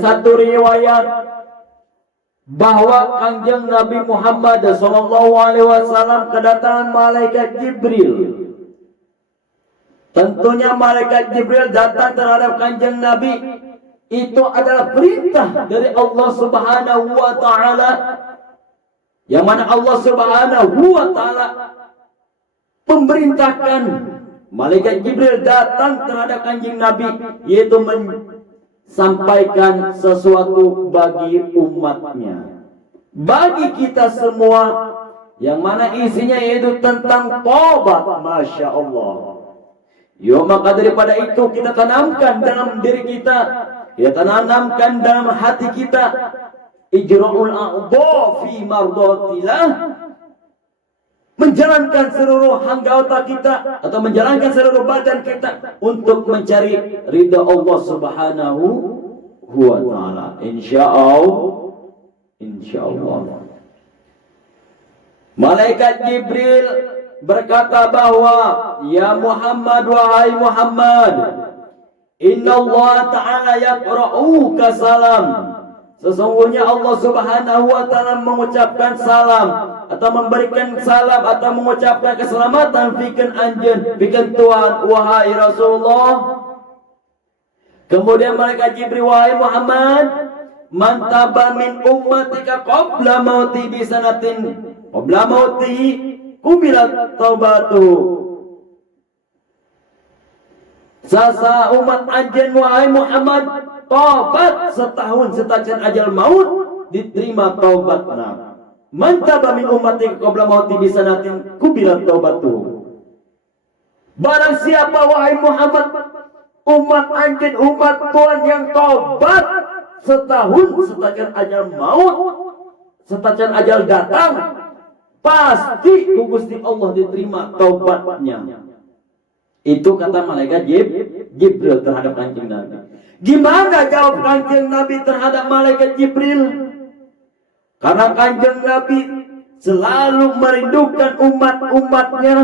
satu riwayat bahwa Kanjeng Nabi Muhammad SAW kedatangan malaikat Jibril. Tentunya malaikat Jibril datang terhadap Kanjeng Nabi itu adalah perintah dari Allah Subhanahu wa taala, yang mana Allah Subhanahu wa taala memerintahkan malaikat Jibril datang terhadap Kanjeng Nabi, yaitu sampaikan sesuatu bagi umatnya, bagi kita semua, yang mana isinya yaitu tentang taubat. Masya Allah. Yo, maka daripada itu kita tanamkan dalam diri kita, kita tanamkan dalam hati kita, ijra'ul a'dha fi mardatillah, menjalankan seluruh anggota kita atau menjalankan seluruh badan kita untuk mencari ridha Allah Subhanahu wa taala. Insyaallah. Malaikat Jibril berkata bahwa, ya Muhammad, wahai Muhammad, inna Allah ta'ala yaqra'uka salam. Sesungguhnya Allah Subhanahu wa taala mengucapkan salam atau memberikan salam atau mengucapkan keselamatan bikin anjeun, bikin Tuhan, wahai Rasulullah. Kemudian malaikat Jibril, wahai Muhammad, man taba min ummatika qabla mauti bi sanatin qabla mautihi kubilat taubatu. Sasa umat anjeun wahai Muhammad taubat setahun setajan ajal maut diterima taubatna. Man taba min ummatika qabla mauti bi sanatin kubilat taubatu. Barang siapa wahai Muhammad umat anjeun, umat Tuhan yang taubat setahun setajan ajal maut, setajan ajal datang, pasti Gusti Allah diterima taubatnya. Itu kata malaikat Jibril terhadap Kanjeng Nabi. Gimana jawab Kanjeng Nabi terhadap malaikat Jibril? Karena Kanjeng Nabi selalu merindukan umat-umatnya,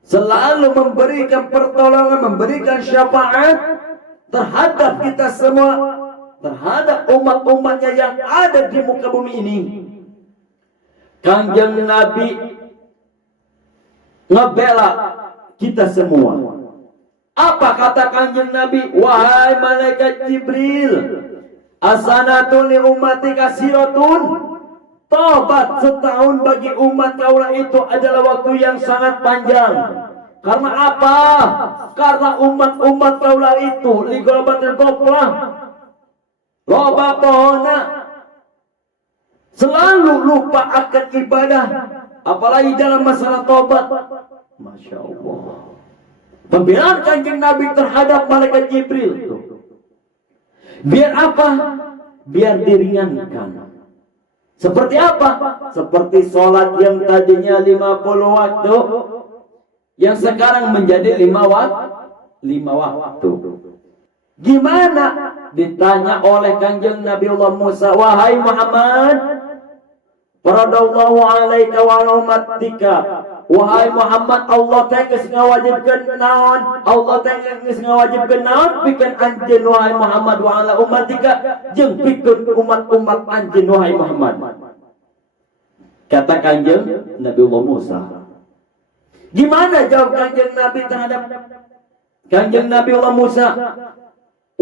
selalu memberikan pertolongan, memberikan syafaat terhadap kita semua, terhadap umat-umatnya yang ada di muka bumi ini. Kanjeng Nabi ngebela kita semua. Apa kata Kanjeng Nabi? Wahai malaikat Jibril, asanatun li ummati kasiratun. Taubat setahun bagi umat kaulah itu adalah waktu yang sangat panjang. Karena apa? Karena umat-umat kaulah itu li golabatil goplah, loba pohona, selalu lupa akan ibadah, apalagi dalam masalah taubat. Masya Allah. Pembelaan Kanjeng Nabi terhadap malaikat Jibril itu, biar apa? Biar diringankan. Seperti apa? Seperti sholat yang tadinya 50 waktu, yang sekarang menjadi 5 waktu. Gimana? Ditanya oleh Kanjeng Nabi Allah Musa, wahai Muhammad, faradallahu alaika wa rahmatika. Wahai Muhammad, Allah tegas ngawajibkeun naon? Allah tegas ngawajibkeun naon pikeun anjeun wahai Muhammad wa ala ummatika, jeung pikeun umat-umat anjeun wahai Muhammad. Kata Kanjeng Nabi Allah Musa. Gimana jawab Kanjeng Nabi terhadap Kanjeng Nabi Allah Musa?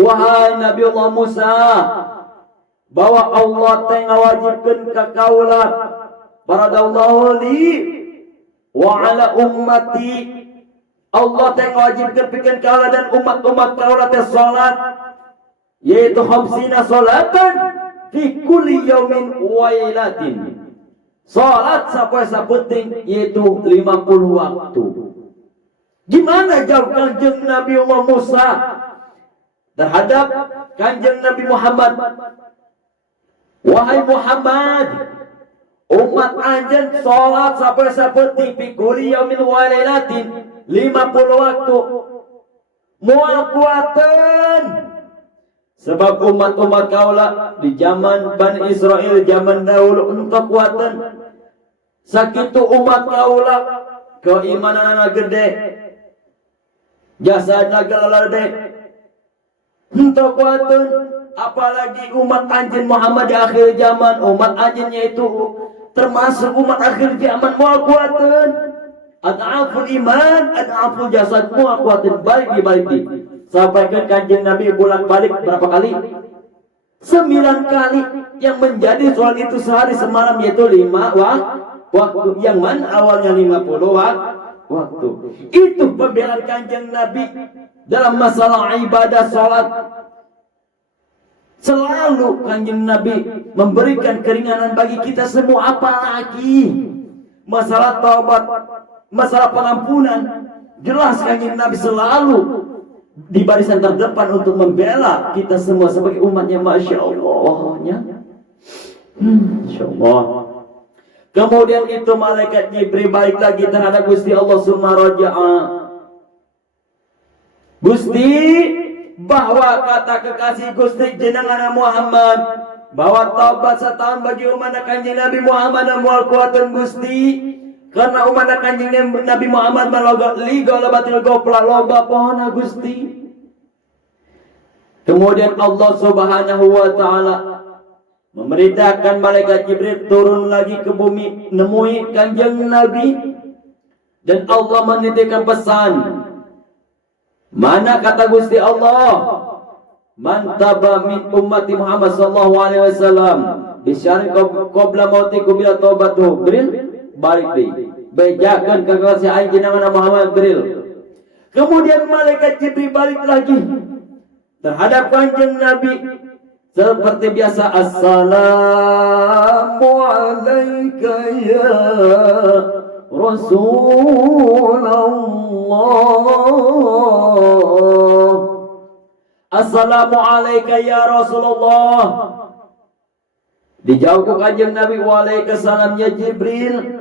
Wahai Nabi Allah Musa, bahwa Allah teh ngawajibkeun ka kaula, faradallahu li wa ala ummati, Allah teh ngawajibkeun pikeun kaula dan umat-umat kaula teh salat, yaitu 50 salatan fi kulli yaumin wa lailatin. Salat sapoe sapenting yaitu 50 waktu. Gimana jawab Kanjeng Nabi Allah Musa terhadap Kanjeng Nabi Muhammad? Wahai Muhammad, umat anjeun salat sapoe sapenting fi kulli yaumin wa lailatin 50 waktu. Moal kuateun. Sebab umat-umat kaula di zaman Bani Israel zaman dahulu entuk kuateun. Sakitu umat kaula keimananna gede, jasadna gede, Henteu kuateun apalagi umat anjeun Muhammad di akhir zaman, umat anjeunnya itu termasuk umat akhir zaman, moal kuateun. Ad'aful iman, ad'aful jasad, moal kuateun balik di. Sampaikan kanjeng Nabi bolak-balik berapa kali? 9 kali. Yang menjadi sholat itu sehari semalam yaitu 5 waktu. Yang mana awalnya 50 waktu. Itu pembelaan kanjeng Nabi dalam masalah ibadah sholat. Selalu kanjeng Nabi memberikan keringanan bagi kita semua. Apalagi masalah taubat, masalah pengampunan, jelas kanjeng Nabi selalu di barisan terdepan untuk membela kita semua sebagai umatnya. Masya Allahnya, Masya Allah. Kemudian itu malaikat Jibril balik lagi terhadap Gusti Allah summa raja'a. Gusti, bahwa kata kekasih Gusti jenengan Muhammad, bahwa taubat setahun bagi umat kanjeng Nabi Muhammad dan mual kuatun Gusti, karena umat kanjeng Nabi Muhammad li galabatil gopla loba pohona Gusti. Kemudian Allah Subhanahu wa taala memerintahkan malaikat Jibril turun lagi ke bumi nemui kanjeng Nabi, dan Allah menitipkan pesan. Mana kata Gusti Allah? Man taba min ummati Muhammad sallallahu alaihi wasallam bisyari qabla mautiku bila taubatu Jibril balik deui. Bejakan kekasih aing jenengan Muhammad Jibril. Kemudian malaikat Jibril balik lagi terhadap kanjeng Nabi seperti biasa, assalamu alayka ya Rasulullah, assalamu alayka ya Rasulullah. Dijawab ke kanjeng Nabi, waalaikumsalam ya Jibril.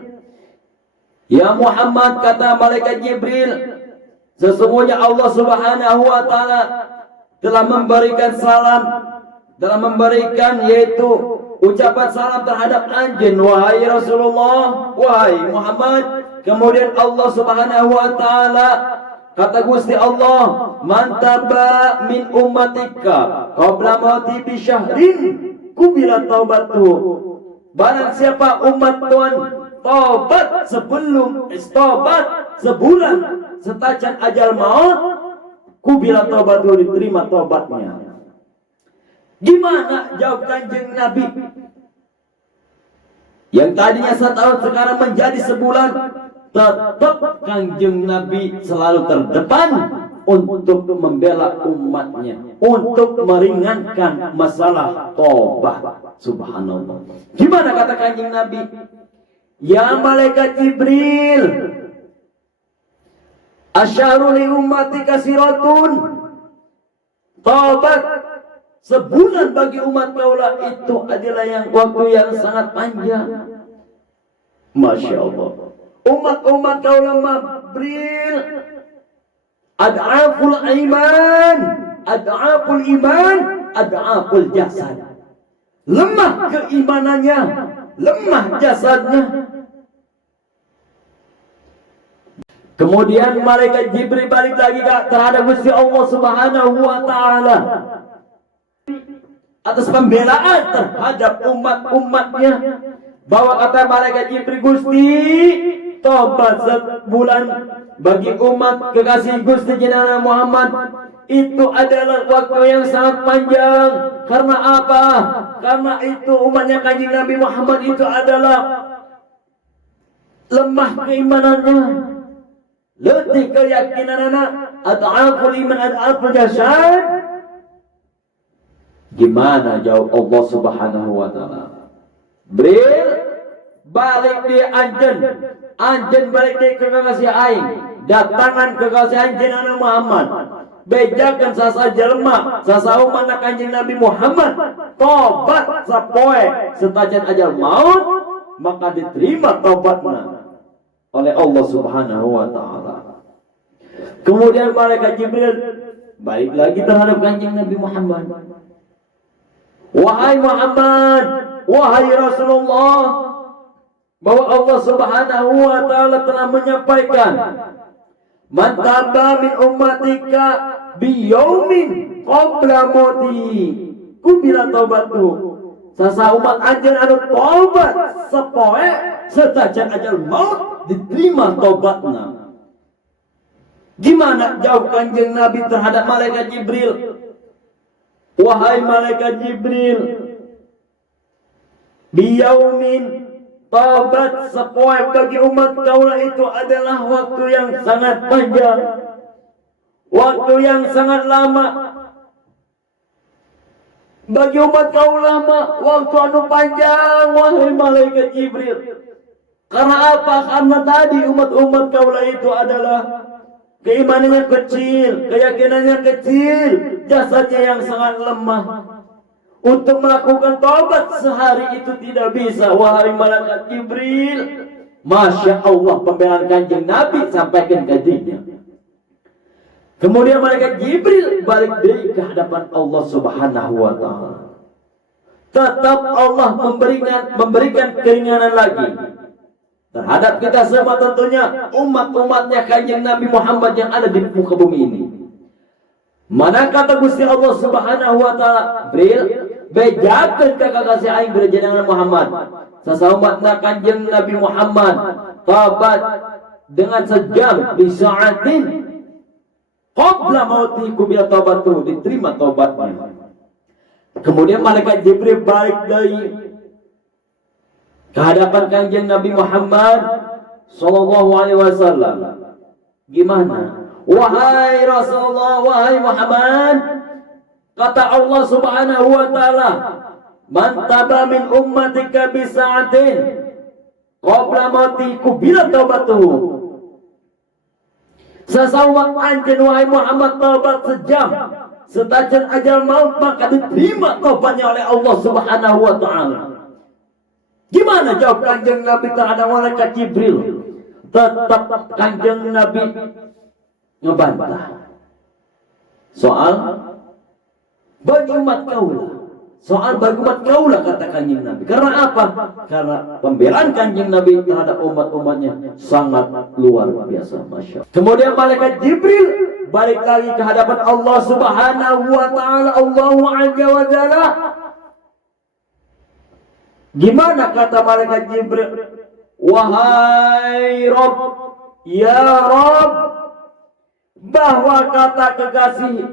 Ya Muhammad, kata malaikat Jibril, sesungguhnya Allah Subhanahu wa taala telah memberikan salam, telah memberikan yaitu ucapan salam terhadap anjeun wahai Rasulullah, wahai Muhammad. Kemudian Allah Subhanahu wa taala, kata Gusti Allah, man taba min ummatika qabla mauti bi syahrin kubila taubatu. Barang siapa umat Tuhan taubat sebelum taubat sebulan setajan ajal maut, kubila taubatu, diterima taubatnya. Gimana jawab kanjeng Nabi? Yang tadinya setahun sekarang menjadi sebulan. Tetap kanjeng Nabi selalu terdepan untuk membela umatnya, untuk meringankan masalah taubat. Subhanallah. Gimana kata kanjeng Nabi? Ya malaikat Jibril, asyharu li ummati kasiratun. Taubat sebulan bagi umat kaulah itu adalah yang waktu yang sangat panjang. Masya Allah. Umat-umat kaulah Jibril, ad'aful iman, ad'aful iman, ad'aful jasad. Lemah keimanannya, lemah jasadnya. Kemudian malaikat Jibril balik lagi terhadap Gusti Allah Subhanahu wa taala atas pembelaan terhadap umat-umatnya, bahwa kata malaikat Jibril, Gusti, tobat sebulan bagi umat kekasih Gusti jenengan Muhammad itu adalah waktu yang sangat panjang. Karena apa? Karena itu umatnya kanjeng Nabi Muhammad itu adalah lemah keimanannya, letih keyakinannya, ad'aful iman, ad'aful jasad. Gimana jawab Allah Subhanahu wa taala? Jibril balik di anjen balik di kekasih aing, datangan kekasih aing jenengan Muhammad. Bejakan sasa jelema, sasa umat kanjeng Nabi Muhammad tobat sapoe setajan ajal maut, maka diterima tobatnya oleh Allah Subhanahu wa taala. Kemudian malaikat Jibril balik lagi terhadap kanjeng Nabi Muhammad. Wahai Muhammad, wahai Rasulullah, bahwa Allah Subhanahu wa taala telah menyampaikan, man taba min ummatika biyaumin qabla mauti kubila taubatu. Sasa umat anjeun anu tobat sapoe setajan ajal maut diterima tobatna. Gimana jawab Kanjeng Nabi terhadap malaikat Jibril? Wahai malaikat Jibril, biyaumin taubat sapoe bagi umat kaulah itu adalah waktu yang sangat panjang, waktu yang sangat lama. Bagi umat kaulah waktu anu panjang, wahai malaikat Jibril. Karena apa? Karena tadi umat-umat kaulah itu adalah keimanannya kecil, keyakinannya kecil, jasadnya yang sangat lemah. Untuk melakukan taubat sehari itu tidak bisa, wahai malaikat Jibril. Masya Allah, pembelaan Kanjeng Nabi sampaikan kajinya. Kemudian malaikat Jibril balik dari ke hadapan Allah Subhanahu wa Ta'ala. Tetap Allah memberikan keringanan lagi terhadap kita semua, tentunya umat-umatnya Kanjeng Nabi Muhammad yang ada di muka bumi ini. Mana kata Gusti Allah Subhanahu wa Ta'ala, Jibril bejakeun ka kakasih aing berjenengan Muhammad. Sasaumatna Kanjeng Nabi Muhammad taubat dengan sejam bisaatin qabla mauti kubila taubatu, diterima taubatnya. Kemudian malaikat Jibril balik dari ke hadapan Kanjeng Nabi Muhammad sallallahu alaihi wasallam. Gimana? Wahai Rasulullah, wahai Muhammad, kata Allah Subhanahu wa Ta'ala, man taba min ummatika bisa'atin qabla mauti kubila taubatuhu. Sesawat anjen wahai Muhammad taubat sejam setajan ajal maut, maka diterima taubatnya oleh Allah Subhanahu wa Ta'ala. Gimana jawab Kanjeng Nabi terhadap malaikat Jibril? Tetap Kanjeng Nabi ngebantah soal bagi umat kaulah. Soal bagi umat kaulah kata Kanjeng Nabi. Karena apa? Karena pembelaan Kanjeng Nabi terhadap umat-umatnya sangat luar biasa. Masya Allah. Kemudian malaikat Jibril balik lagi ke hadapan Allah Subhanahu wa Ta'ala. Allahu Azza wa Jalla. Gimana kata malaikat Jibril? Wahai Rabb, ya Rabb, bahwa kata kekasih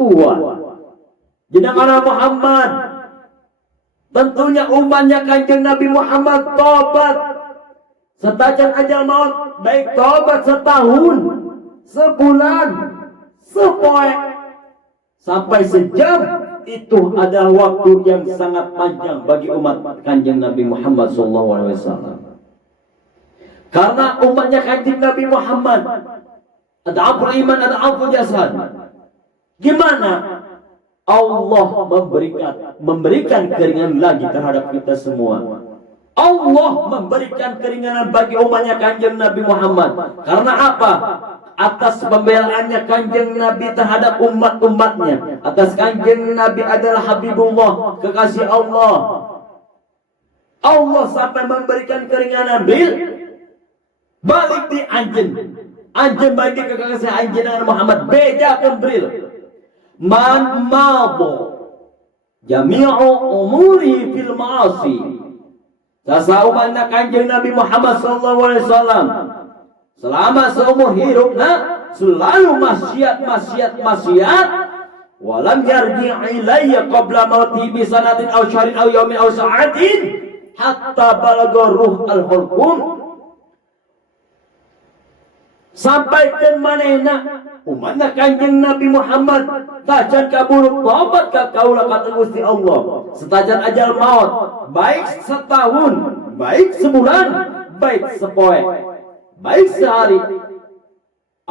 Tuhan jenengan Muhammad, tentunya umatnya Kanjeng Nabi Muhammad tobat setajan ajal maut, baik tobat setahun, sebulan, sepoe, sampai sejam, itu adalah waktu yang sangat panjang bagi umat Kanjeng Nabi Muhammad SAW. Karena umatnya Kanjeng Nabi Muhammad ada aful iman, ada aful jasad. Gimana Allah memberikan keringanan lagi terhadap kita semua? Allah memberikan keringanan bagi umatnya Kanjeng Nabi Muhammad. Karena apa? Atas pembelaannya Kanjeng Nabi terhadap umat-umatnya. Atas Kanjeng Nabi adalah Habibullah, kekasih Allah. Allah sampai memberikan keringanan bil balik di anjen bagi kekasih anjen Muhammad beja Jibril. Man mabo jami'u umuri fil ma'asi. Sasaumanna Kanjeng Nabi Muhammad sallallahu alaihi wasallam selama seumur hidupnya selalu maksiat walam yarji ilayya qabla mauti bi sanatin aw syahrin aw yaumin aw sa'atin hatta balagha ruh al-hulqum. Sampaikan manehna umatna Kanjeng Nabi Muhammad tajan kabur tobat ka kaula kata Gusti Allah setajan ajal maut, baik setahun, baik sebulan, baik sepoe, baik sehari,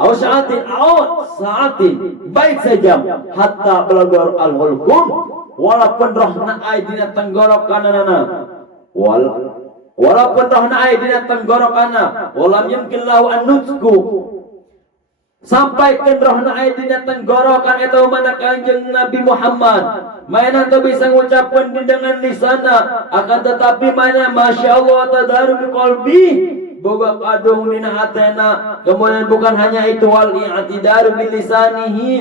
aw saatin, baik sejam, hatta belagar al-hulqum, walaupun rohna aidina tenggorokanana, walaupun rohna aidina tenggorokana, walam yumkinlahu an-nutqu, sampaikan rohna aidina tenggorokan itu mana Kanjeng Nabi Muhammad. Mainan tu bisa mengucapkan dengan lisanna, akan tetapi mana Masya Allah tadaru bi qalbi, boga kadung dina hatena. Kemudian bukan hanya itu, wal i'tidaru bi lisanihi,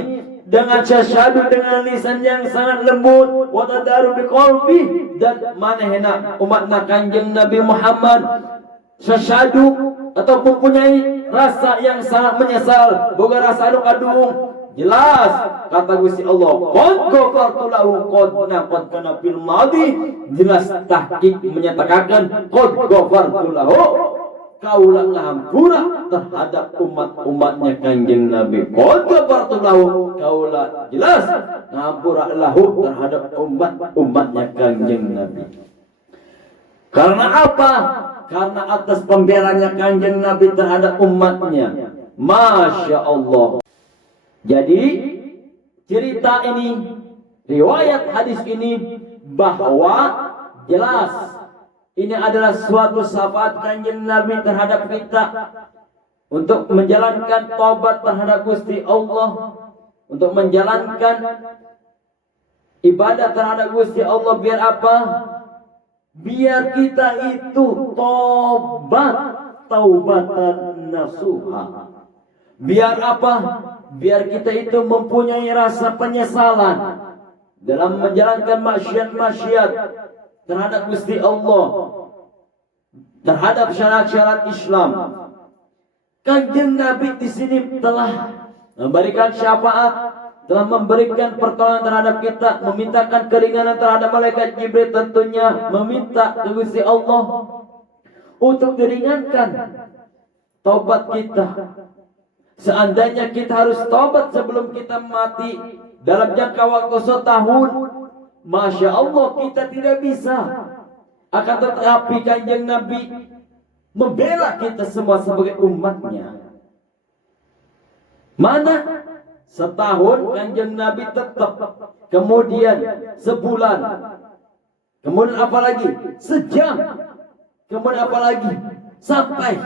dengan syahadu dengan lisan yang sangat lembut, wa tadaru biqalbi, dan manehna umatna Kanjeng Nabi Muhammad syahadu atau mempunyai rasa yang sangat menyesal, boga rasa anu kadung. Jelas kata Gusti Allah, qad ghafartu lahu qad kana fil madi, jelas tahqiq menyatakan qad ghafartu lahu, kaulah ngampura terhadap umat-umatnya Kanjeng Nabi. Qad ghafartu lahu, kaulah jelas ngampura lahu terhadap umat-umatnya Kanjeng Nabi. Karena apa? Karena atas pembelanya Kanjeng Nabi terhadap umatnya. Masya Allah. Jadi cerita ini, riwayat hadis ini, bahwa jelas ini adalah suatu syafaat Kanjeng Nabi terhadap kita untuk menjalankan taubat terhadap Gusti Allah, untuk menjalankan ibadah terhadap Gusti Allah. Biar apa? Biar kita itu tobat, taubatan nasuha. Biar apa? Biar kita itu mempunyai rasa penyesalan dalam menjalankan maksiat-maksiat terhadap Gusti Allah, terhadap syarat-syarat Islam. Kanjeng Nabi di sini telah memberikan syafaat, telah memberikan pertolongan terhadap kita, memintakan keringanan terhadap malaikat Jibril, tentunya meminta ke Gusti Allah untuk diringankan taubat kita. Seandainya kita harus taubat sebelum kita mati dalam jangka waktu setahun, Masya Allah kita tidak bisa. Akan tetapi Kanjeng Nabi membela kita semua sebagai umatnya. Mana setahun Kanjeng Nabi tetap, kemudian sebulan, kemudian apalagi sejam, kemudian apalagi sampai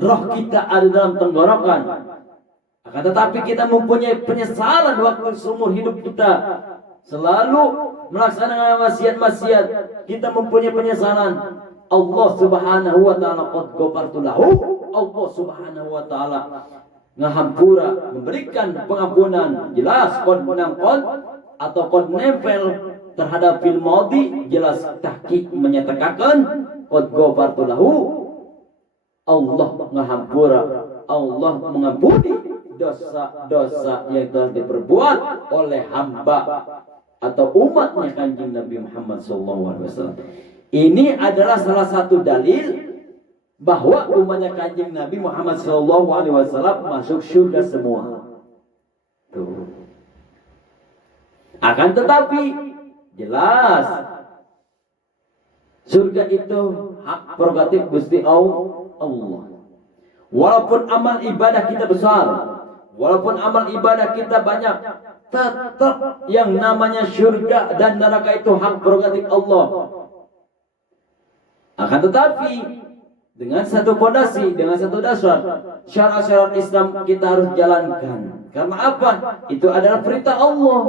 roh kita ada dalam tenggorokan. Akan tetapi kita mempunyai penyesalan waktu seumur hidup kita, selalu melaksanakan maksiat-maksiat, kita mempunyai penyesalan. Allah Subhanahu wa taala qad ghafartu lahu, Allah Subhanahu wa taala ngahampura, memberikan pengampunan. Jelas qad atau qad nempel terhadap fil madhi, jelas tahqiq menyatakan qad ghafartu lahu, Allah ngahampura, Allah mengampuni dosa-dosa yang telah diperbuat oleh hamba atau umatnya Kanjeng Nabi Muhammad SAW. Ini adalah salah satu dalil bahwa umatnya Kanjeng Nabi Muhammad SAW masuk surga semua. Tuh. Akan tetapi jelas surga itu hak prerogatif Gusti Allah. Walaupun amal ibadah kita besar, walaupun amal ibadah kita banyak, tetap yang namanya surga dan neraka itu hak prerogatif Allah. Akan tetapi dengan satu fondasi, dengan satu dasar, syarat-syarat Islam kita harus jalankan. Karena apa? Itu adalah perintah Allah.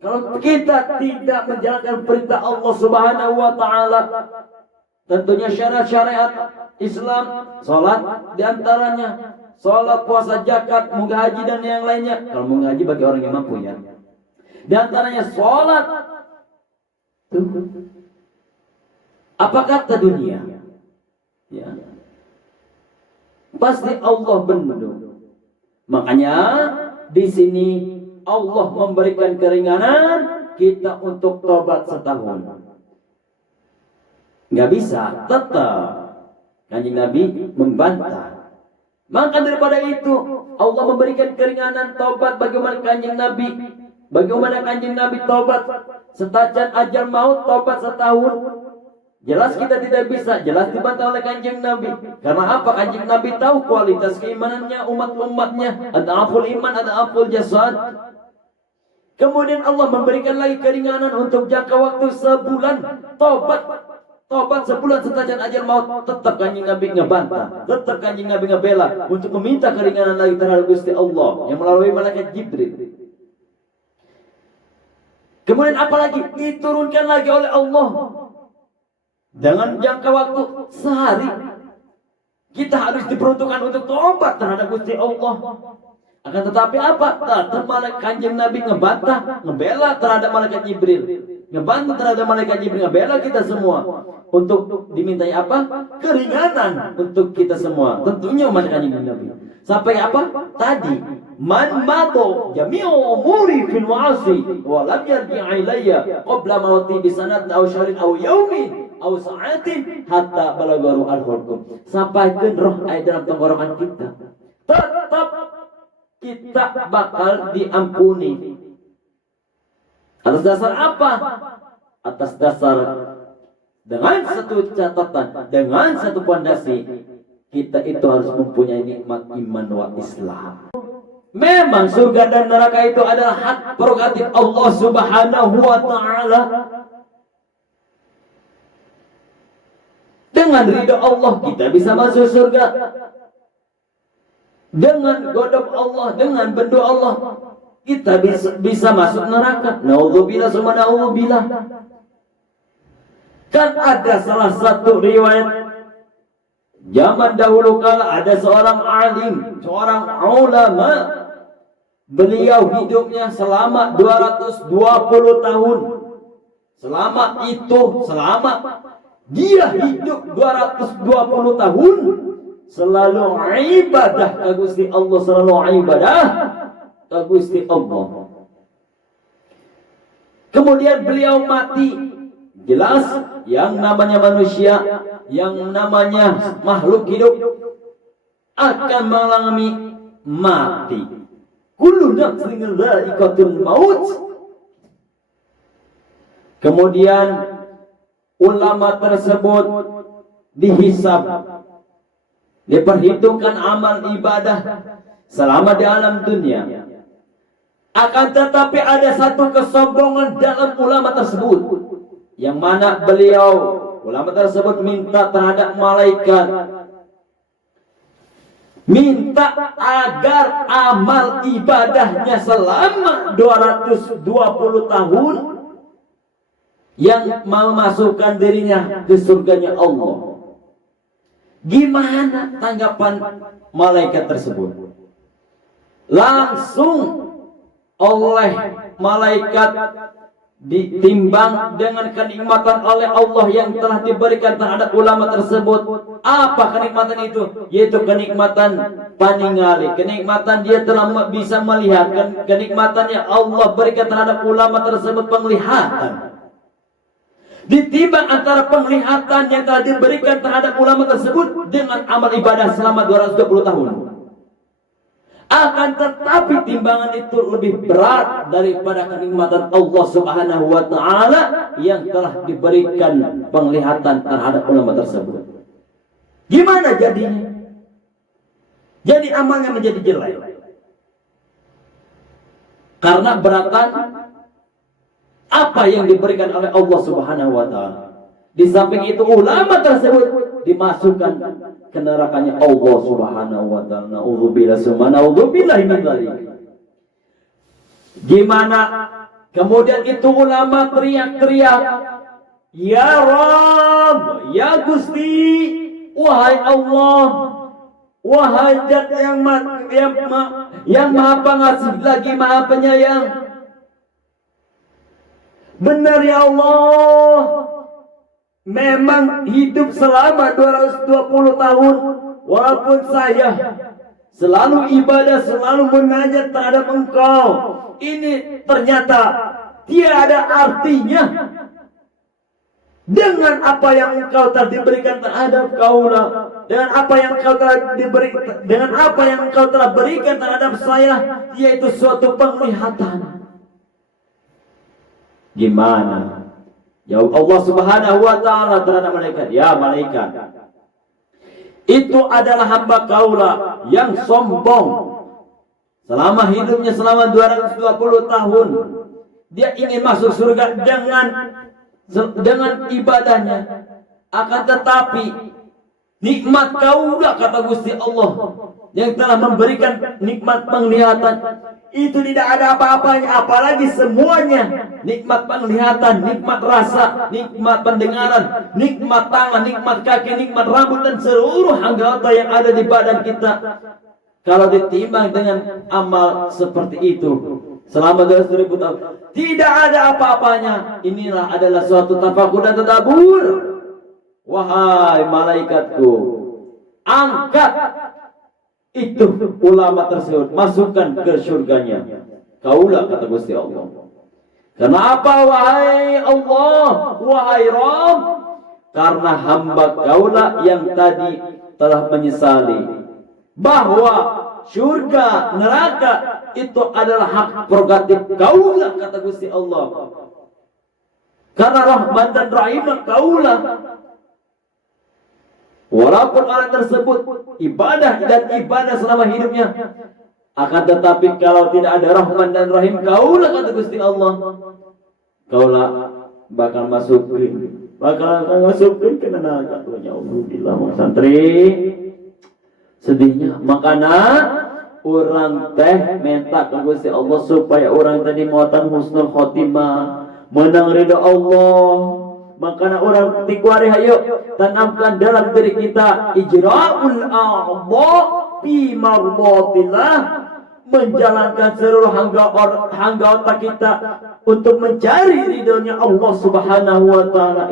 Kalau kita tidak menjalankan perintah Allah Subhanahu wa taala, tentunya syarat-syariat Islam, salat diantaranya, salat, puasa, zakat, munggah haji dan yang lainnya. Kalau munggah haji bagi orang yang mampu ya. Diantaranya salat. Apa kata dunia? Ya. Pasti Allah bendung. Makanya di sini Allah memberikan keringanan kita untuk tobat setahun. Nggak bisa, tetap Kanjeng Nabi membantah. Maka daripada itu Allah memberikan keringanan tobat bagi umat Kanjeng Nabi. Bagaimana Kanjeng Nabi tobat setajan ajal maut, tobat setahun. Jelas kita tidak bisa, jelas dibantah oleh Kanjeng Nabi. Karena apa? Kanjeng Nabi tahu kualitas keimanannya umat-umatnya. Ada aful iman, ada aful jasad. Kemudian Allah memberikan lagi keringanan untuk jangka waktu sebulan. Tobat sebulan setajan ajal maut. Tetap Kanjeng Nabi ngebantah, tetap Kanjeng Nabi ngebela untuk meminta keringanan lagi terhadap Gusti Allah yang melalui malaikat Jibril. Kemudian apalagi diturunkan lagi oleh Allah dengan jangka waktu sehari. Kita harus diperuntukkan untuk tobat terhadap Gusti Allah. Akan tetapi apa? Datang malaikat Kanjeng Nabi ngebantah, ngebela terhadap malaikat Jibril. Ngebantah terhadap malaikat Jibril, ngebela kita semua. Untuk dimintai apa? Keringanan untuk kita semua. Tentunya umat Kanjeng Nabi. Sampai apa? Tadi, man mato jami'u umuri fil wa'asi wa lam yarji' ilayya qabla mawti bi sanatin aw syahrin aw yaumin aw sa'atin hatta balagaru al-hukum. Sampaikan roh ayat dalam tenggorokan kita. Tetap kita bakal diampuni. Atas dasar apa? Atas dasar dengan satu catatan, dengan satu fondasi, kita itu harus mempunyai nikmat iman wa Islam. Memang surga dan neraka itu adalah hak prerogatif Allah Subhanahu wa taala. Dengan ridha Allah kita bisa masuk surga. Dengan godok Allah, dengan bendu Allah, kita bisa masuk neraka. Naudzubillah summa naudzubillah. Kan ada salah satu riwayat zaman dahulu kala ada seorang alim, seorang ulama. Beliau hidupnya selama 220 tahun. Selama dia hidup 220 tahun, selalu ibadah ka Gusti Allah, selalu ibadah ka Gusti Allah. Kemudian beliau mati. Jelas yang namanya manusia, yang namanya makhluk hidup akan mengalami mati. Kullu nafsin dha'iqatul maut. Kemudian ulama tersebut dihisab, diperhitungkan amal ibadah selama di alam dunia. Akan tetapi ada satu kesombongan dalam ulama tersebut, yang mana beliau, ulama tersebut minta terhadap malaikat, minta agar amal ibadahnya selama 220 tahun yang memasukkan dirinya ke surganya Allah. Gimana tanggapan malaikat tersebut? Langsung oleh malaikat ditimbang dengan kenikmatan oleh Allah yang telah diberikan terhadap ulama tersebut. Apa kenikmatan itu? Yaitu kenikmatan paningali, kenikmatan dia telah bisa melihat, kenikmatannya Allah berikan terhadap ulama tersebut penglihatan. Ditimbang antara penglihatan yang telah diberikan terhadap ulama tersebut dengan amal ibadah selama 220 tahun. Akan tetapi timbangan itu lebih berat daripada kenikmatan Allah Subhanahu wa taala yang telah diberikan penglihatan terhadap ulama tersebut. Gimana jadinya? Jadi amalnya menjadi jelek. Karena beratan apa yang diberikan oleh Allah Subhanahu wa taala. Di samping itu ulama tersebut dimasukkan ke nerakanya Allah Subhanahu wa taala. Naudzubillah summa naudzubillah min dzalik. Gimana kemudian itu ulama teriak-teriak, "Ya Rabb, ya Gusti, wahai Allah, wahai Zat yang Maha Pengasih lagi Maha Penyayang. Benar ya Allah, memang hidup selama 220 tahun, walaupun saya selalu ibadah, selalu munajat terhadap Engkau, ini ternyata tiada artinya dengan apa yang Engkau telah diberikan terhadap kaula, dengan apa yang Engkau telah dengan apa yang Engkau telah berikan terhadap saya, yaitu suatu penglihatan." Gimana? Jawab Allah Subhanahu wa taala terhadap malaikat, "Ya malaikat, itu adalah hamba kaula yang sombong. Selama hidupnya selama 220 tahun, dia ingin masuk surga dengan ibadahnya. Akan tetapi nikmat kaula," kata Gusti Allah, yang telah memberikan nikmat penglihatan, itu tidak ada apa-apanya, apalagi semuanya. Nikmat penglihatan, nikmat rasa, nikmat pendengaran, nikmat tangan, nikmat kaki, nikmat rambut, dan seluruh anggota yang ada di badan kita. kalau ditimbang dengan amal seperti itu selama 200.000 tahun, tidak ada apa-apanya. Inilah adalah suatu tafakur dan tadabbur. Wahai malaikatku, angkat itu ulama tersebut, masukkan ke surganya. Kaulah, kata Gusti Allah. Kenapa wahai Allah, wahai Rabb? Karena hamba kaulah yang tadi telah menyesali bahwa surga, neraka itu adalah hak prerogatif kaulah, kata Gusti Allah. Karena Rahman dan Rahim kaulah. Walaupun orang tersebut ibadah dan ibadah selama hidupnya, akan tetapi kalau tidak ada Rahman dan Rahim kaulah, kata Gusti Allah, kaulah bakal masukin ke neraka. Ya Allah, bilang santri sedihnya. Makanya orang teh minta ke Gusti Allah supaya orang tadi muatan husnul khotimah, menang ridha Allah. Makanya orang tikuari hayo tanamkan dalam diri kita ijra'ul a'dha fi mardatillah, menjalankan seluruh hangga otak kita untuk mencari ridhonya Allah Subhanahu wa taala,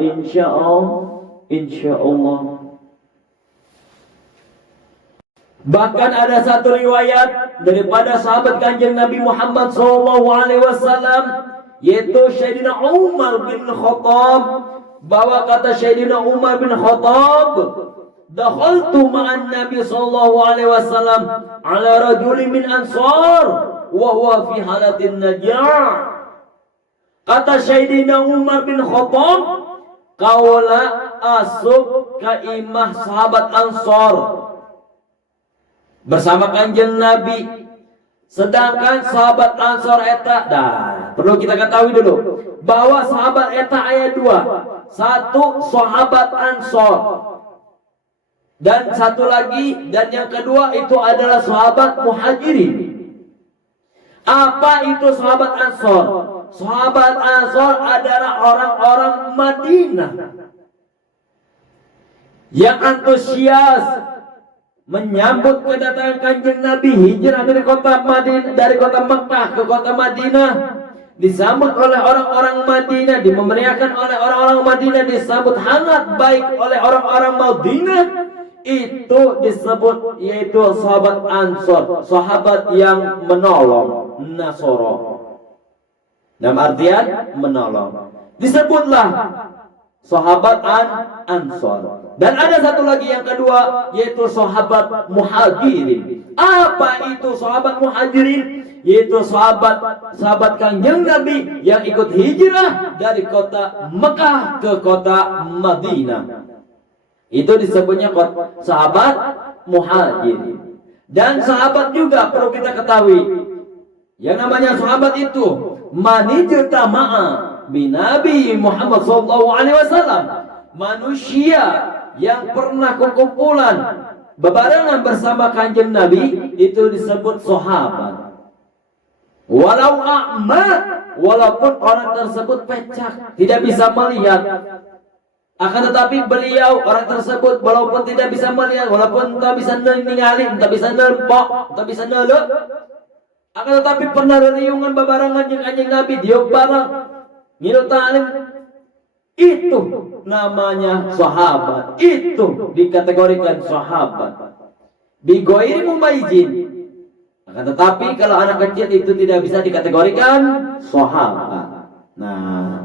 insyaallah. Bahkan ada satu riwayat daripada sahabat Kanjeng Nabi Muhammad SAW, yaitu Sayyidina Umar bin Khattab, bahwa kata Sayyidina Umar bin Khattab, dakhaltu ma'an Nabi SAW ala rajulin min ansar wa huwa fi halatin najah. Kata Sayyidina Umar bin Khattab, kaula asuk ka imah sahabat Ansar bersama Kanjeng Nabi. Sedangkan sahabat Ansar eta, perlu kita ketahui dulu bahwa sahabat eta ayat 2. Satu sahabat Ansar, dan satu lagi, dan yang kedua itu adalah sahabat Muhajirin. Apa itu sahabat Ansar? Sahabat Ansar adalah orang-orang Madinah yang antusias menyambut kedatangan Kanjeng Nabi hijrah dari kota Madinah, dari kota Mekah ke kota Madinah. Disambut oleh orang-orang Madinah, dimeriahkan oleh orang-orang Madinah, disambut hangat baik oleh orang-orang Madinah. Itu disebut yaitu sahabat Ansar, sahabat yang menolong, Nasoro. Dalam artian menolong. Disebutlah sahabat Ansar. Dan ada satu lagi yang kedua, yaitu sahabat Muhajirin. Apa itu sahabat Muhajirin? Yaitu sahabat Kanjeng Nabi yang ikut hijrah dari kota Mekah ke kota Madinah. Itu disebutnya sahabat Muhajirin. Dan sahabat juga perlu kita ketahui, yang namanya sahabat itu manijtama'a binabi Muhammad SAW, manusia yang pernah kumpulan bebarengan bersama Kanjeng Nabi, itu disebut sahabat. Walau a'ma, walaupun orang tersebut pecah, tidak bisa melihat, akan tetapi beliau, orang tersebut, walaupun tidak bisa melihat, walaupun tak bisa ningali, tak bisa nempok, tak bisa neluk, akan tetapi pernah reriungan bebarengan jeung Kanjeng Nabi, diuk bareng ngilu ta'lim. Itu namanya sahabat. Itu dikategorikan sahabat. Bigoiri mumayizin. Akan tetapi kalau anak kecil itu tidak bisa dikategorikan sahabat. Nah,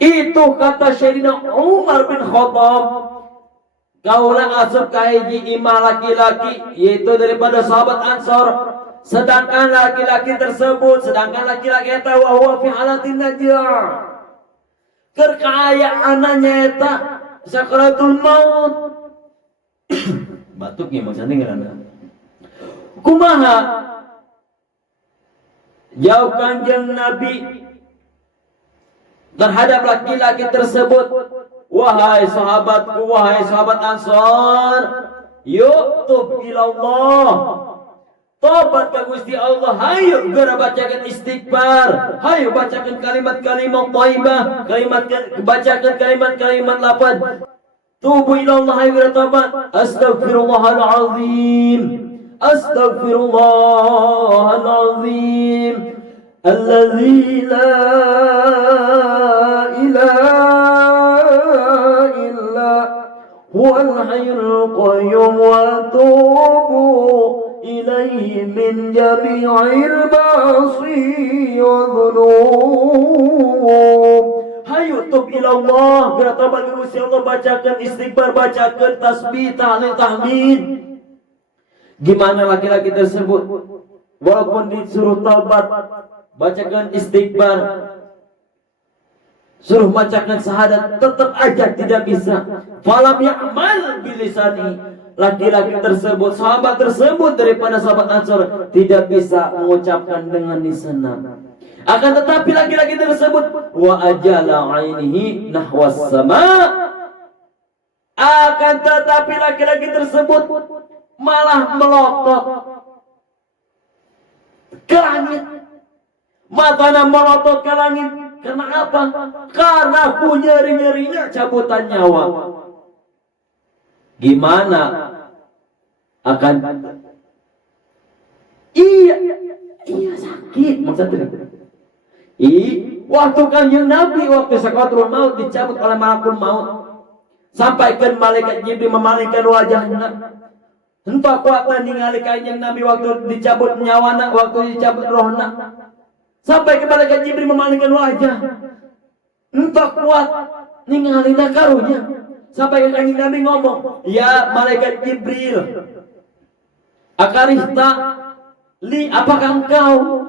itu kata Sayyidina Umar bin Khattab, kaulah asup ka hiji imah laki-laki, yaitu daripada sahabat Ansar. Sedangkan laki-laki eta wa huwa fi halatin najah, kekayaannya eta sakaratul maut. Batuk ya macam ni ngaranna. Kumaha jauh Kanjeng Nabi terhadap laki-laki tersebut, wahai sahabatku, wahai sahabat Ansar, yuk tub ilallah, tobat ke Gusti Allah, hayo geura bacakan istighfar, hayo bacakan kalimat-kalimat thayyibah, bacakan kalimat-kalimat lafaz tubu ilallah, hayo geura tobat, astagfirullahalazim, Astaghfirullahalazim alladzi la ilaha illa huwal hayyul qayyum wa atubu ilaihi min jami'il ma'asi wa dhunub. Hayu tub ilallah, gerak tobat kepada Allah, bacakan istighfar, bacakan tasbih, tahlil, tahmid. Gimana laki-laki tersebut walaupun disuruh taubat, bacakan istighfar, suruh bacakan syahadat, tetap aja tidak bisa. Falam ya'mal bilisani, laki-laki tersebut, sahabat tersebut daripada sahabat Ansor, tidak bisa mengucapkan dengan lisannya. Akan tetapi laki-laki tersebut wa ajala ainihi nahwas sama, akan tetapi laki-laki tersebut malah melotot ke langit. Matanya melotot ke langit. Karena apa? Karena ku nyeri-nyerinya cabutan nyawa. Gimana akan iya sakit maksudnya. Waktu kanjeng Nabi, waktu sakaratul maut, dicabut oleh malakul maut, sampaikan malaikat Jibril memalingkan wajahnya. Entah kuatnya ningali kanjeng Nabi waktu dicabut nyawana, waktu dicabut rohna, sampai ke malaikat Jibril memalingkan wajah. Entah kuat ningali karunya, sampai ke kanjeng Nabi ngomong, ya malaikat Jibril, akarihta li, apakah engkau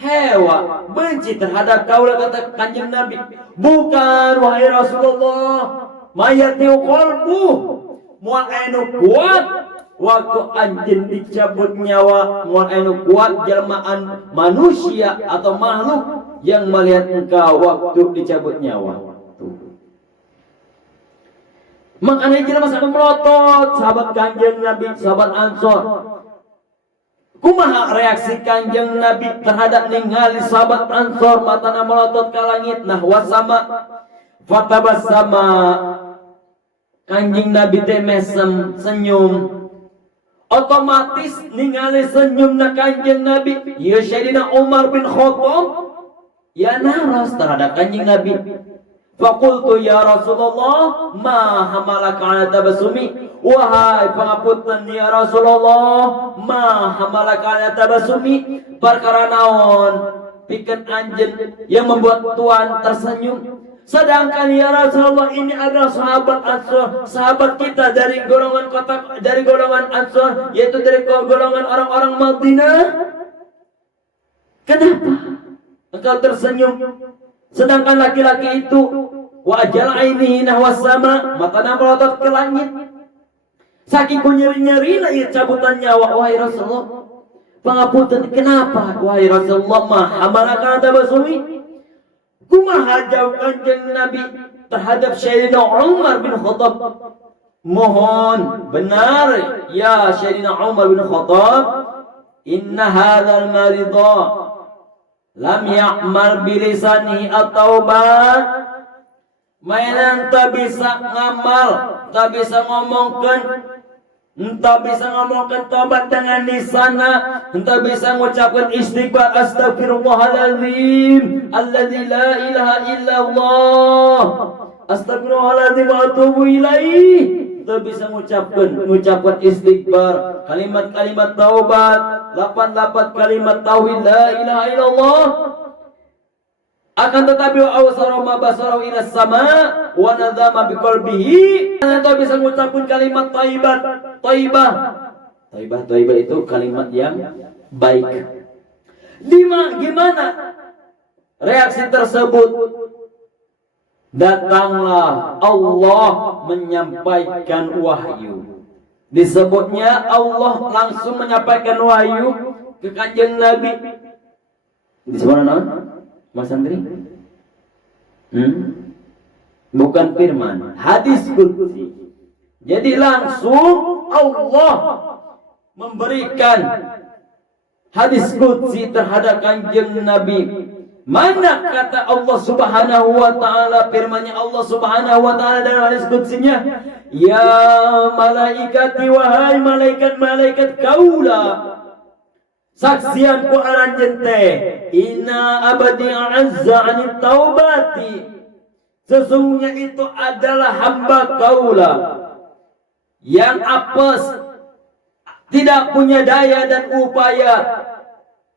hewa benci terhadap kaulah, kata kanjeng Nabi. Bukan wahai Rasulullah, mayatiu qalbu, mual anu kuat waktu anjing dicabut nyawa, mual anu kuat jelmaan manusia atau makhluk yang melihat engkau waktu dicabut nyawa. Makanya jelema sampai melotot, sahabat kanjeng Nabi, sahabat Ansor. Kumaha reaksi kanjeng Nabi terhadap ningali sahabat Ansor, matana melotot ke langit, nahwa sama, fatabas sama, kanjeng Nabi teh mesem senyum. Otomatis ningali senyumna kanjeng Nabi, ya Sayyidina Umar bin Khattab ya naras terhadap kanjeng Nabi. Faqultu ya Rasulullah, ma hamalaka ala tabasumi, wahai pangapunten ya Rasulullah, ma hamalaka ala tabasumi, perkara naon pikeun anjeun yang membuat tuan tersenyum. Sedangkan ya Rasulullah, ini adalah sahabat Ansor, sahabat kita dari golongan kota, dari golongan Ansor, yaitu dari golongan orang-orang Madinah. Kenapa engkau tersenyum? Sedangkan laki-laki itu wajal ainihi nahwas sama, matanya melotot ke langit. Saking nyeri-nyeri na ieu cabutan nyawa. Wahai Rasulullah, pangapunten, kenapa wahai Rasulullah, ma hamalaka tabasumi? Kumaha jauh kanjeng Nabi terhadap Sayyidina Umar bin Khattab? Mohon benar ya Sayyidina Umar bin Khattab, inna hadzal maridha lam ya'mal bilisani at-taubat, mainan tak bisa ngamal, tak bisa ngomongkan, tak bisa ngomongkan tobat dengan lisana, tak bisa mengucapkan istighfar, astaghfirullahaladzim alladzi la ilaha illallah, astaghfirullahaladzim wa atubu ilaih. Tak bisa mengucapkan istighfar, kalimat-kalimat taubat, 88 kalimat tauhid la ilaha illallah. Akan tetapi awsara ma basara ila sama wa nadama biqalbihi, tak bisa mengucapkan kalimat thayyibah itu kalimat yang baik. Gimana reaksi tersebut? Datanglah Allah menyampaikan wahyu. Disebutnya Allah langsung menyampaikan wahyu ke kanjeng Nabi. Di mana Mas Andri? Bukan firman, hadis qudsi. Jadi langsung Allah memberikan hadis qudsi terhadap kanjeng Nabi. Mana kata Allah Subhanahu wa taala, firman-Nya Allah Subhanahu wa taala dalam hadis qudsinya, Ya malaikati wahai malaikat-malaikat kaula saksian ku aran jente inna abadi azza anit taubati sesungguhnya itu adalah hamba kaula yang apes tidak punya daya dan upaya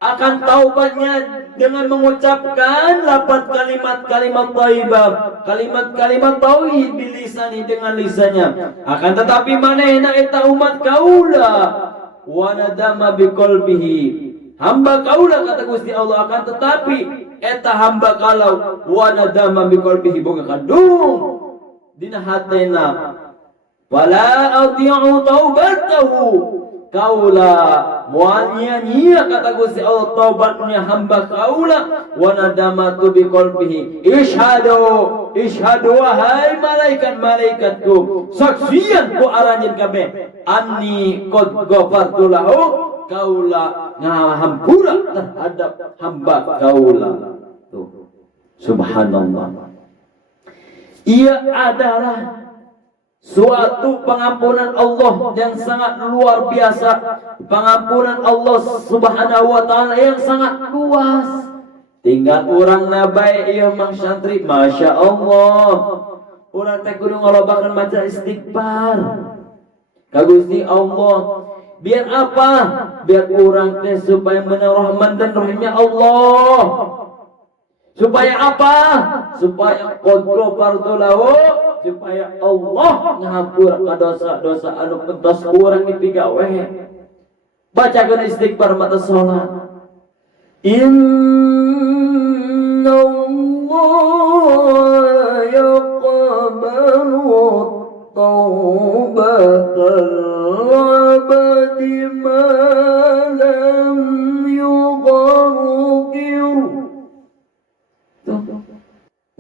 akan taubatnya dengan mengucapkan 8 kalimat-kalimat thayyibah, kalimat-kalimat tauhid bilisani dengan lisannya. Akan tetapi manehna eta umat kaula wa nadama biqalbihi. Hamba kaula kata Gusti Allah akan tetapi eta hamba kalau wa nadama biqalbihi boga kadung dina hatena. Wala adhi'u taubatahu. Kaula muanya kata Gusti Allah taubatnya hamba kaula wa nadamatu biqalbihi ishhadu wahai malaikat-malaikatku saksian ku aranjeun kabeh anni qad ghafartu lahu kaula ngahampura terhadap hamba kaula. Tuh subhanallah, ia adalah suatu pengampunan Allah yang sangat luar biasa, pengampunan Allah subhanahu wa ta'ala yang sangat luas. Tinggal orang nabai ieu mang santri, masya Allah, orang teh kudu ngalobakeun maca istighfar ka Gusti Allah. Biar apa? Biar orang teh supaya menang rahman dan rahimnya Allah. Supaya apa? Supaya qad ghafartu lahu, supaya Allah ngahampura ka dosa-dosa anu pentos urang dipigawe. Bacakeun istighfar mata salat. Inna Allah yaqbalu taubatal abdi ma lam yugharqir.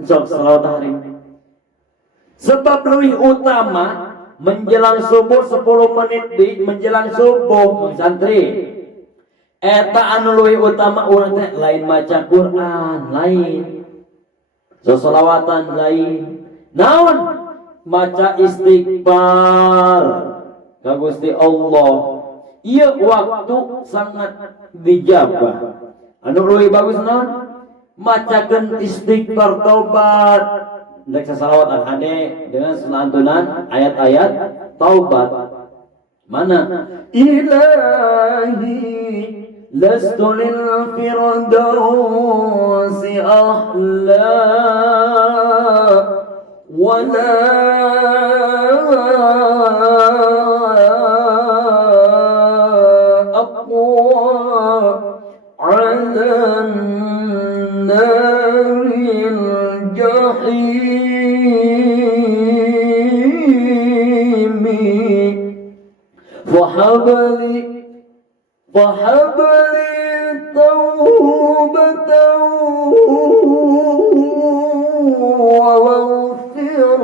Sok salawat hari. Sebab lebih utama menjelang subuh 10 menit di menjelang subuh santri. Eta anu leuwih utama urang teh lain maca Quran, lain selawatan, lain naon maca istighfar ka Gusti Allah. Ieu waktu sangat dijabah. Anu leuwih bagus naon? Macakeun istighfar taubat. Nek salawatan hade dengan selantunan ayat-ayat taubat. Mana? Ilahi lastu lil firdausi ahla wa la aqwa ala naril jahim. فحبلي توبة ووفر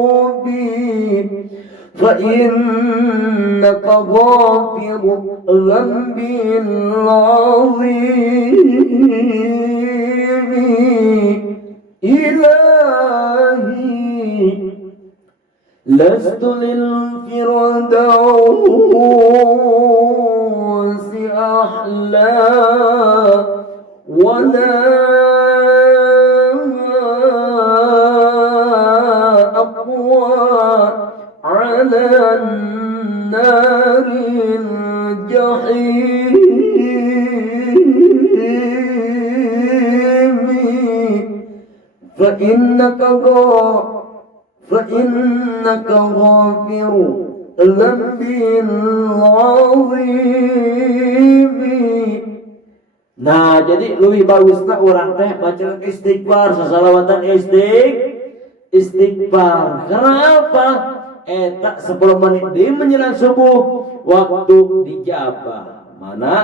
ذنوبي فإنك غافر ذنبي العظيم إلهي لست للفردوس أحلى ولا أقوى على النار الجحيم فإنك غافر ذنبي العظيم. Nah, jadi lebih bagusnya orang teh baca istighfar, salawatan istighfar. Kenapa? Eta 10 menit di menjelang subuh waktu dijabah. Mana?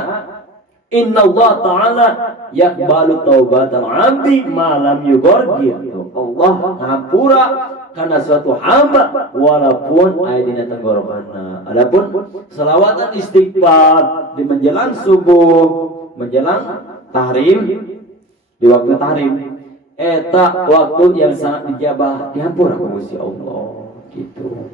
Inna Allah Ta'ala yakbalu taubatal abdi malam yugharqir. Allah ngampura karena suatu hamba walaupun aya dina tenggorokanna. Adapun selawatan istighfar di menjelang subuh, menjelang tahrim, di waktu tahrim eta waktu yang sangat dijabah dihampura ku Gusti Allah gitu.